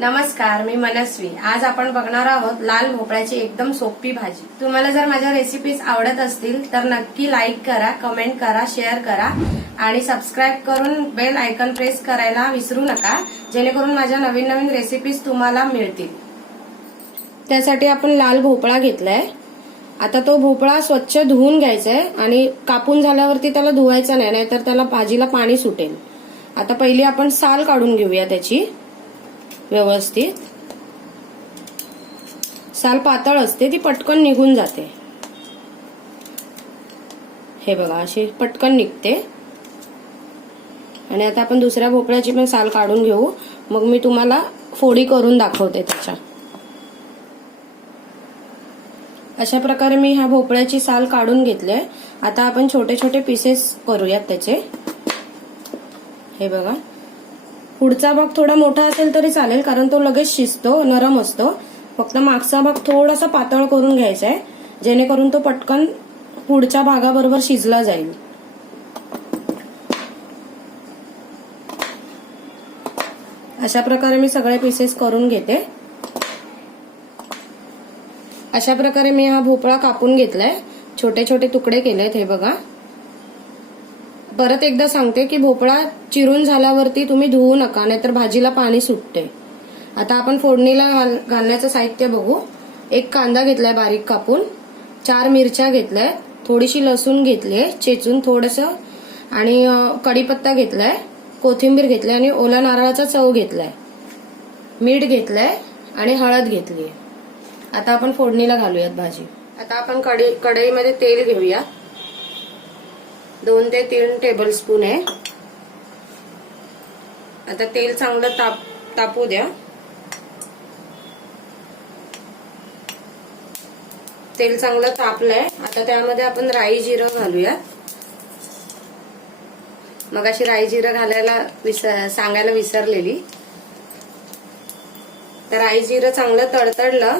नमस्कार, मी मनस्वी। आज आपण बघणार आहोत लाल भोपळ्याची एकदम सोपी भाजी। तुम्हाला जर माझ्या रेसिपीज आवडत असतील तर नक्की लाईक करा, कमेंट करा, शेअर करा आणि सबस्क्राईब करून बेल आयकॉन प्रेस करायला विसरू नका, जेणेकरून माझ्या नवीन नवीन रेसिपीज तुम्हाला मिळतील। त्यासाठी आपण लाल भोपळा घेतलाय। आता तो भोपळा स्वच्छ धुवून घ्यायचा आहे आणि कापून झाल्यावरती त्याला धुवायचा नाही, नाहीतर त्याला भाजीला पाणी सुटेल। आता पहिली आपण साल काढून घेऊया त्याची व्यवस्थित। साल पातळ असते, ती पटकन निघून जाते। हे बघा, अशी पटकन निघते। आणि आता आपण दुसऱ्या भोपळ्याची पण साल काढून घेऊ, मग मी तुम्हाला फोडी करून दाखवते त्याच्या। अशा प्रकारे मी ह्या भोपळ्याची साल काढून घेतली आहे। आता आपण छोटे छोटे पीसेस करूयात त्याचे। हे बघा, पुढचा भाग थोडा मोठा असेल तरी चालेल, कारण तो लगेच शिजतो, नरम असतो। फक्त मागचा भाग थोडासा पातळ करून घ्यायचा आहे, जेणेकरून तो पटकन पुढच्या भागाबरोबर शिजला जाईल। अशा प्रकारे मी सगळे पीसेस करून घेते। अशा प्रकारे मी हा भोपळा कापून घेतलाय, छोटे छोटे तुकडे केलेत। हे बघा, परत एकदा सांगते की भोपळा चिरून झाल्यावरती तुम्ही धुवू नका, नाहीतर भाजीला पाणी सुटते। आता आपण फोडणीला घालण्याचं साहित्य बघू। एक कांदा घेतलाय बारीक कापून, 4 मिरच्या घेतलाय, थोडीशी लसूण घेतलीये चेचून थोडंसं, आणि कढीपत्ता घेतलाय, कोथिंबीर घेतलाय आणि ओला नारळाचा चव घेतलाय, मीठ घेतलंय आणि हळद घेतलीये। आता आपण फोडणीला घालूयात भाजी। आता आपण कढईमध्ये तेल घेऊया, 2 ते 3 टेबलस्पून आहे। आता तेल चांगलं तापू द्या। तेल चांगलं तापलंय, आता त्यामध्ये आपण राई जिरं घालूया। मगाशी राई जिरं घालायला सांगायला विसरलेली। तर राई जिरं चांगलं तडतडलं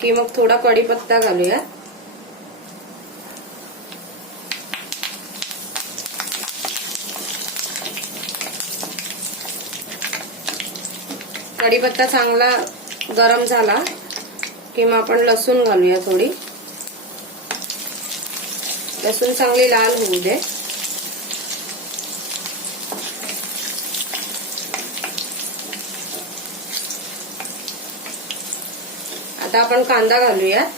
की मग थोडा कढीपत्ता घालूया। कढीपत्ता चांगला गरम झाला की मग आपण लसूण घालूया थोडी। लसूण चांगली लाल होऊ दे। आता आपण कांदा घालूया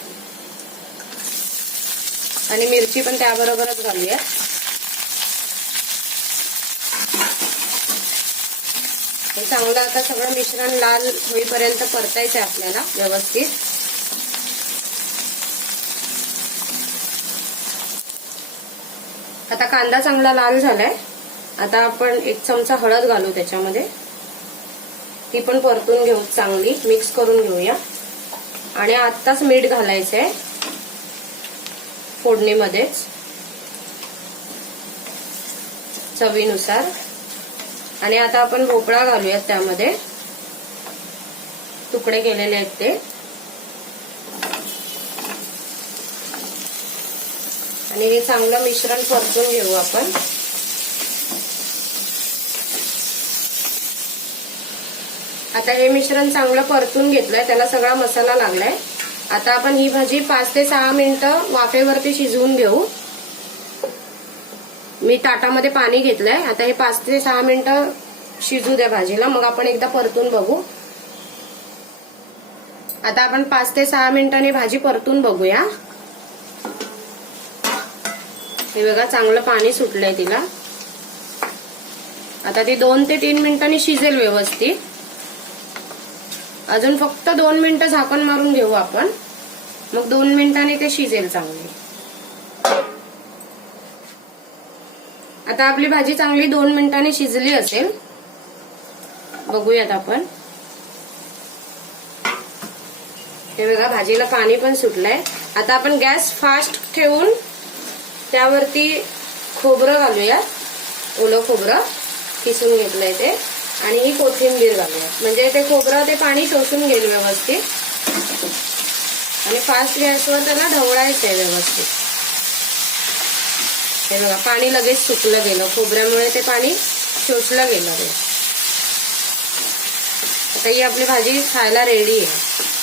आणि मिरची पण त्याबरोबरच घालूया। हे चांगलं आता सगळं मिश्रण लाल होईपर्यंत परतायचं आपल्याला व्यवस्थित। आता कांदा चांगला लाल झालाय, आता आपण 1 चमचा हळद घालू त्याच्यामध्ये, ती पण परतून घेऊ, चांगली मिक्स करून घेऊया। आणि आत्ताच मीठ घालायचंय फोडणीमध्येच चवीनुसार। आणि आता आपण भोपळा घालूयात त्यामध्ये, तुकडे केलेले आहेत ते, आणि हे चांगलं मिश्रण परतून घेऊ आपण। आता हे मिश्रण चांगलं परतून घेतलंय, त्याला सगळा मसाला लागलाय। आता आपण ही भाजी 5 ते 6 मिनिटं वाफेवरती शिजवून घेऊ। मी ताटामध्ये पाणी घेतलंय, आता हे 5 ते 6 मिनिटं शिजू द्या भाजीला, मग आपण एकदा परतून बघू। आता आपण 5 ते 6 मिनिटांनी भाजी परतून बघूया। हे बघा, चांगलं पाणी सुटलंय तिला। आता ती 2 ते 3 मिनिटांनी शिजेल व्यवस्थित। अजून फक्त 2 मिनिटं झाकण मारून घेऊ आपण, मग 2 मिनिटांनी ते शिजेल चांगली। आता आपली भाजी चांगली 2 मिनिटांनी शिजली असेल, बघूयात आपण। हे बघा, भाजीला पाणी पण सुटलंय। आता आपण गॅस फास्ट ठेवून त्यावरती खोबरं घालूया, ओलं खोबरं किसून घेतलंय ते, आणि ही कोथिंबीर घालूया, म्हणजे ते खोबरं ते पाणी शोषून घेईल व्यवस्थित। आणि फास्ट गॅसवर त्याला ढवळायचंय व्यवस्थित। हे बघा, पाणी लगेच सुकलं गेलं, खोबऱ्यामुळे ते पाणी शोषलं गेलं। आता ही आपली भाजी खायला रेडी आहे.